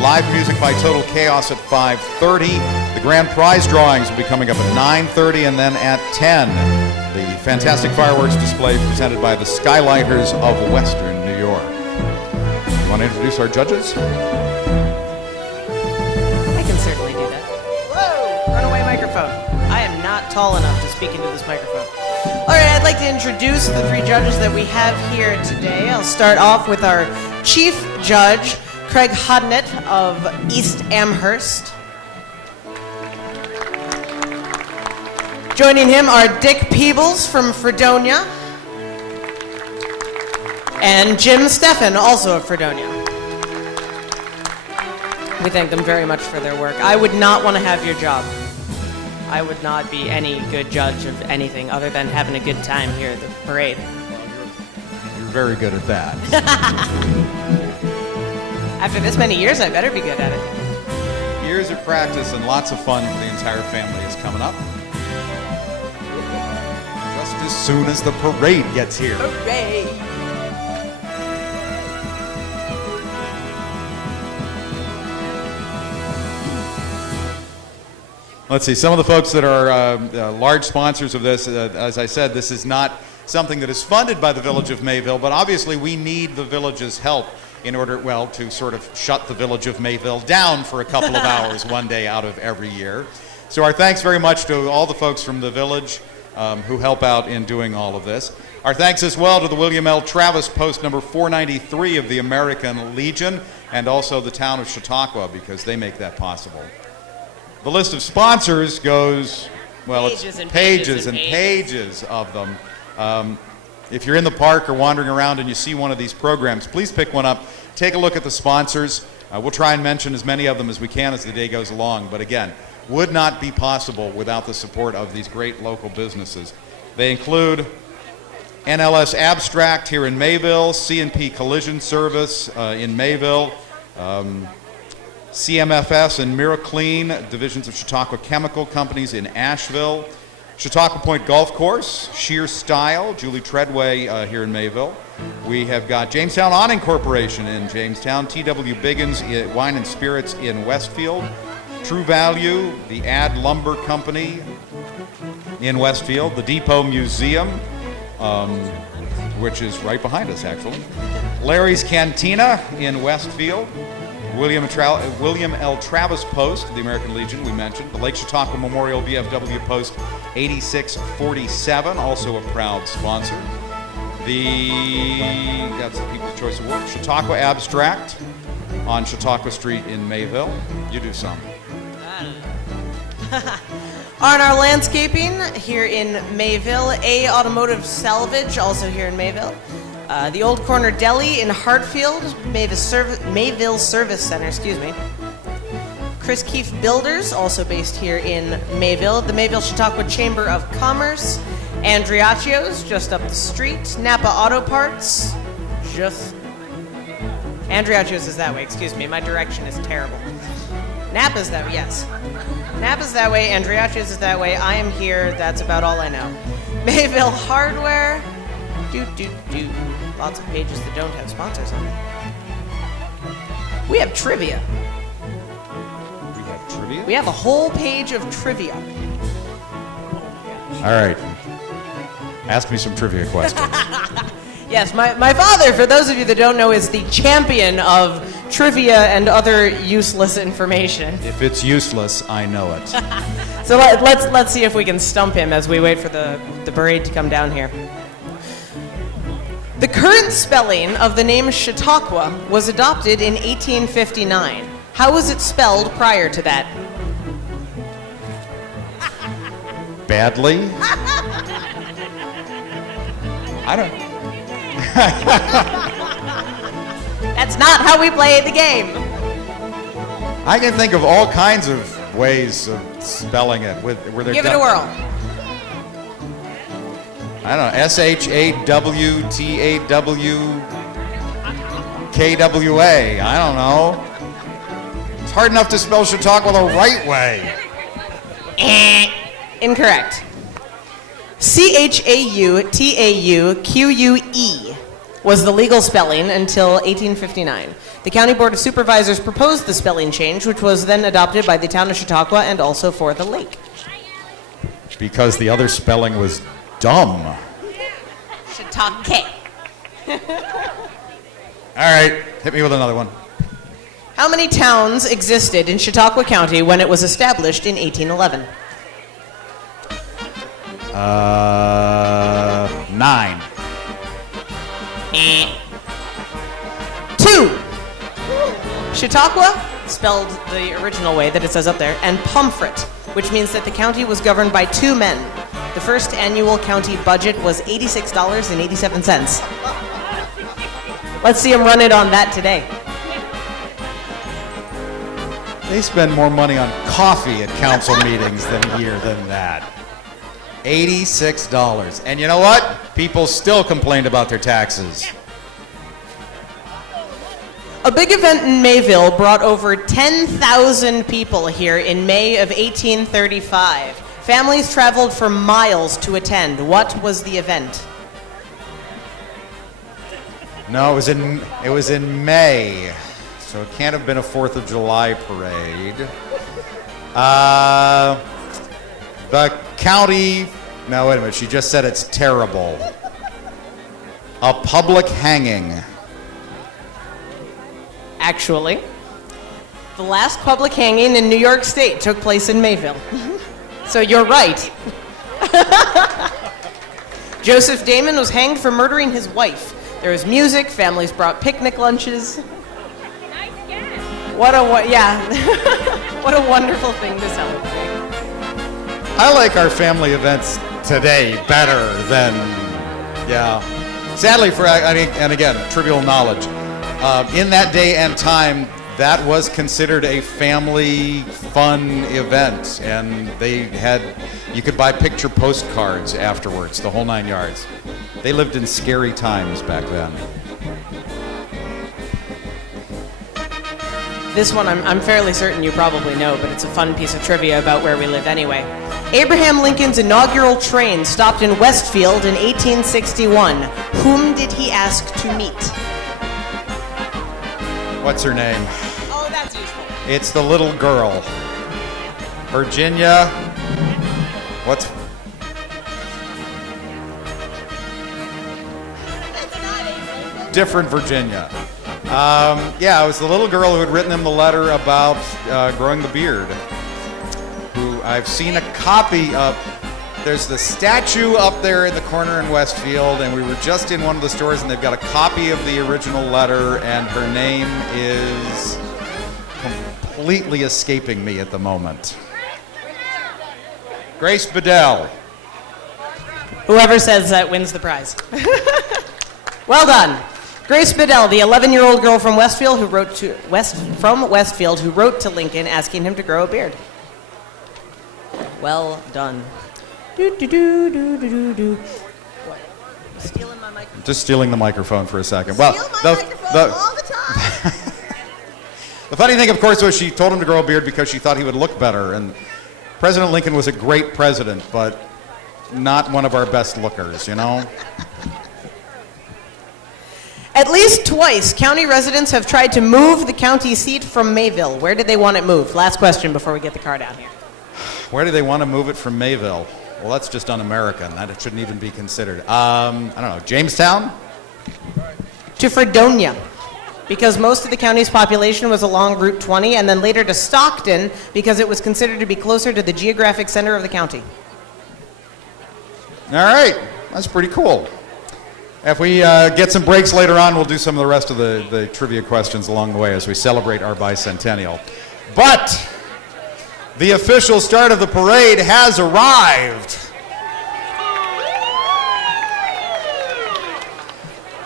Live music by Total Chaos at 5:30. The grand prize drawings will be coming up at 9:30 and then at 10. The fantastic fireworks display presented by the Skylighters of Western New York. You want to introduce our judges? I can certainly do that. Whoa! Runaway microphone. I am not tall enough to speak into this microphone. All right, I'd like to introduce the three judges that we have here today. I'll start off with our chief judge, Craig Hodnett of East Amherst. Joining him are Dick Peebles from Fredonia and Jim Steffen, also of Fredonia. We thank them very much for their work. I would not want to have your job. I would not be any good judge of anything other than having a good time here at the parade. You're very good at that. After this many years, I better be good at it. Years of practice and lots of fun for the entire family is coming up. Just as soon as the parade gets here. Hooray! Let's see, some of the folks that are large sponsors of this, as I said, this is not something that is funded by the Village of Mayville, but obviously we need the village's help in order, well, to sort of shut the Village of Mayville down for a couple of hours one day out of every year. So our thanks very much to all the folks from the Village who help out in doing all of this. Our thanks as well to the William L. Travis Post number 493 of the American Legion and also the town of Chautauqua because they make that possible. The list of sponsors goes, well, pages it's pages and pages of them. If you're in the park or wandering around and you see one of these programs, please pick one up. Take a look at the sponsors. We'll try and mention as many of them as we can as the day goes along. But again, would not be possible without the support of these great local businesses. They include NLS Abstract here in Mayville, C&P Collision Service in Mayville, CMFS and Miraclean, divisions of Chautauqua Chemical Companies in Asheville, Chautauqua Point Golf Course, Sheer Style, Julie Treadway here in Mayville. We have got Jamestown Awning Corporation in Jamestown, T.W. Biggins Wine and Spirits in Westfield, True Value, the Ad Lumber Company in Westfield, the Depot Museum, which is right behind us actually, Larry's Cantina in Westfield, William L. Travis Post, the American Legion, we mentioned. The Lake Chautauqua Memorial VFW Post 8647, also a proud sponsor. That's the People's Choice Award. Chautauqua Abstract on Chautauqua Street in Mayville. You do some. R&R Landscaping here in Mayville. A Automotive Salvage, also here in Mayville. The Old Corner Deli in Hartfield, Mayville Service Center, Chris Keefe Builders, also based here in Mayville. The Mayville Chautauqua Chamber of Commerce. Andriacchio's, just up the street. Napa Auto Parts, Andriacchio's is that way, my direction is terrible. Napa's that way, yes. Napa's that way, Andriacchio's is that way. I am here, that's about all I know. Mayville Hardware. Lots of pages that don't have sponsors on them. We have trivia. We have trivia? We have a whole page of trivia. All right. Ask me some trivia questions. Yes, my father, for those of you that don't know, is the champion of trivia and other useless information. If it's useless, I know it. So let's see if we can stump him as we wait for the parade to come down here. The current spelling of the name Chautauqua was adopted in 1859. How was it spelled prior to that? Badly? I don't... That's not how we play the game. I can think of all kinds of ways of spelling it. Where they're Give it a whirl. I don't know, SHAWTAWKWA. I don't know. It's hard enough to spell Chautauqua the right way. Incorrect. CHAUTAUQUE was the legal spelling until 1859. The County Board of Supervisors proposed the spelling change, which was then adopted by the town of Chautauqua and also for the lake. Because the other spelling was dumb. Chautauqua. All right, hit me with another one. How many towns existed in Chautauqua County when it was established in 1811? 9. 2. Chautauqua, spelled the original way that it says up there, and Pomfret, which means that the county was governed by 2 men. The first annual county budget was $86.87. Let's see them run it on that today. They spend more money on coffee at council meetings than that. $86. And you know what? People still complained about their taxes. A big event in Mayville brought over 10,000 people here in May of 1835. Families traveled for miles to attend. What was the event? No, it was in May. So it can't have been a 4th of July parade. The county, no, wait a minute, she just said it's terrible. A public hanging. Actually, the last public hanging in New York State took place in Mayville. So you're right. Joseph Damon was hanged for murdering his wife. There was music, families brought picnic lunches. What a wonderful thing to celebrate. I like our family events today better than, yeah. Sadly, and again, trivial knowledge. In that day and time, that was considered a family fun event, and you could buy picture postcards afterwards, the whole 9 yards. They lived in scary times back then. This one I'm fairly certain you probably know, but it's a fun piece of trivia about where we live anyway. Abraham Lincoln's inaugural train stopped in Westfield in 1861. Whom did he ask to meet? What's her name? Oh, that's useful. It's the little girl. Virginia. What's... Different Virginia. Yeah, it was the little girl who had written him the letter about growing the beard. Who I've seen a copy of. There's the statue up there in the corner in Westfield, and we were just in one of the stores, and they've got a copy of the original letter, and her name is completely escaping me at the moment. Grace Bedell. Whoever says that wins the prize. Well done. Grace Bedell, the 11-year-old girl from Westfield who wrote to Lincoln asking him to grow a beard. Well done. What? Stealing my microphone? Just stealing the microphone for a second. Steal my microphone all the time. The funny thing, of course, was she told him to grow a beard because she thought he would look better. And President Lincoln was a great president, but not one of our best lookers, you know? At least twice, county residents have tried to move the county seat from Mayville. Where did they want it moved? Last question before we get the car down here. Where do they want to move it from Mayville? Well, that's just un-American. That shouldn't even be considered. I don't know, Jamestown? To Fredonia, because most of the county's population was along Route 20, and then later to Stockton, because it was considered to be closer to the geographic center of the county. All right, that's pretty cool. If we get some breaks later on, we'll do some of the rest of the trivia questions along the way as we celebrate our bicentennial. But the official start of the parade has arrived.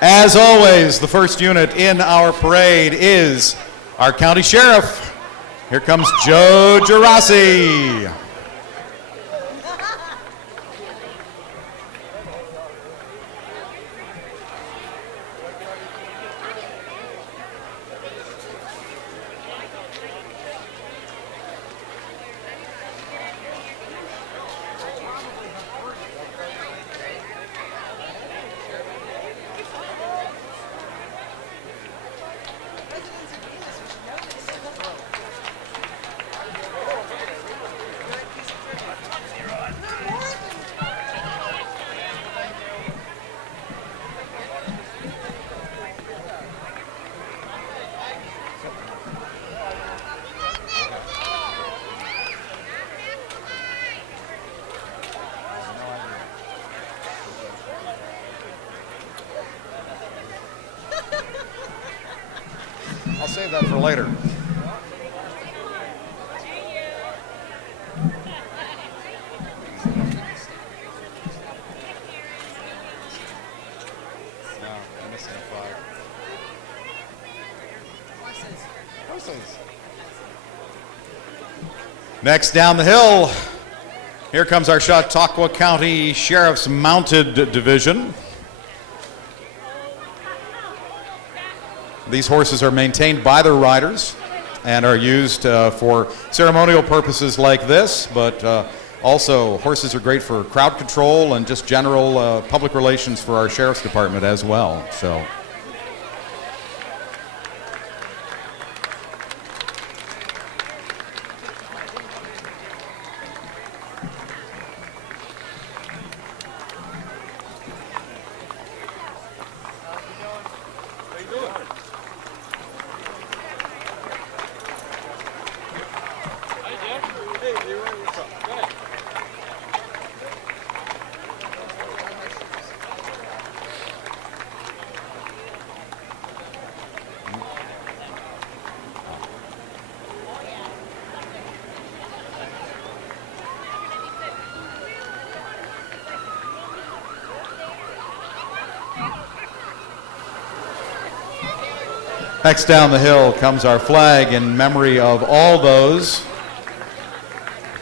As always, the first unit in our parade is our county sheriff. Here comes Joe Gerasi. that for later. Next down the hill, here comes our Chautauqua County Sheriff's Mounted Division. These horses are maintained by their riders and are used for ceremonial purposes like this, but also horses are great for crowd control and just general public relations for our Sheriff's Department as well. So. Next down the hill comes our flag in memory of all those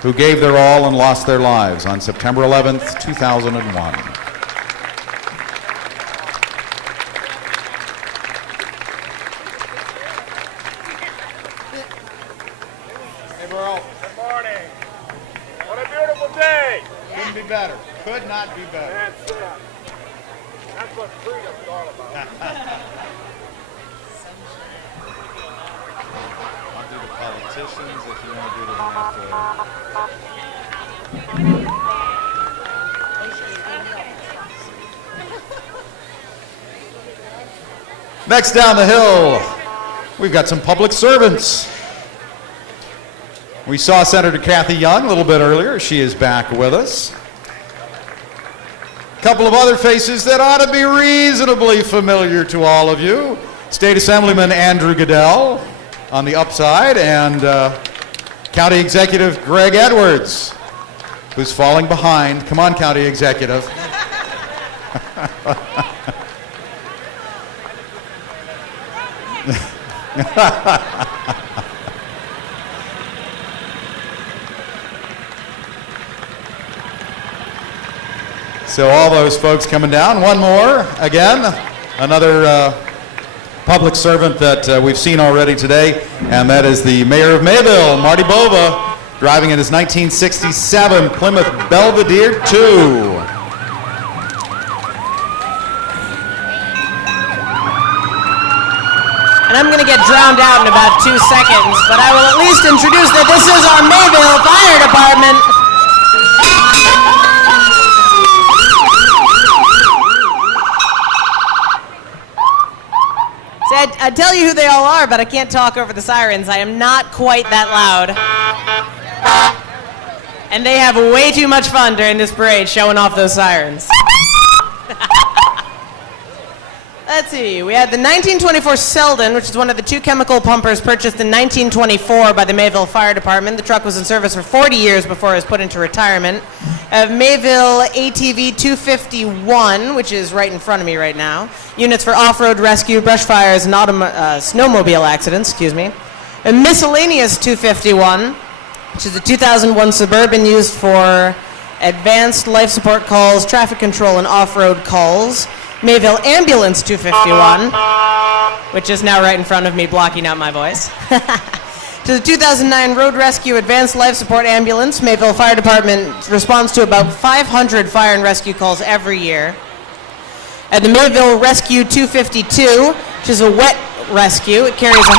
who gave their all and lost their lives on September 11th, 2001. Hey, Burl. Good morning. What a beautiful day. Couldn't be better. Could not be better. That's it. That's what freedom's all about. I'll do the politicians if you want to do the one after. Next down the hill, we've got some public servants. We saw Senator Kathy Young a little bit earlier. She is back with us. A couple of other faces that ought to be reasonably familiar to all of you. State Assemblyman Andrew Goodell on the upside, and County Executive Greg Edwards, who's falling behind. Come on, County Executive. So all those folks coming down. One more, again, another public servant that we've seen already today, and that is the Mayor of Mayville, Marty Bova, driving in his 1967 Plymouth Belvedere 2. And I'm going to get drowned out in about 2 seconds, but I will at least introduce that this is our Mayville Fire Department. See, I'd tell you who they all are, but I can't talk over the sirens. I am not quite that loud. And they have way too much fun during this parade showing off those sirens. Let's see, we had the 1924 Selden, which is one of the 2 chemical pumpers purchased in 1924 by the Mayville Fire Department. The truck was in service for 40 years before it was put into retirement. Mayville ATV 251, which is right in front of me right now. Units for off-road rescue, brush fires, and snowmobile accidents, A miscellaneous 251, which is a 2001 Suburban used for advanced life support calls, traffic control, and off-road calls. Mayville Ambulance 251, which is now right in front of me, blocking out my voice. To the 2009 Road Rescue Advanced Life Support Ambulance, Mayville Fire Department responds to about 500 fire and rescue calls every year. At the Mayville Rescue 252, which is a wet rescue, it carries a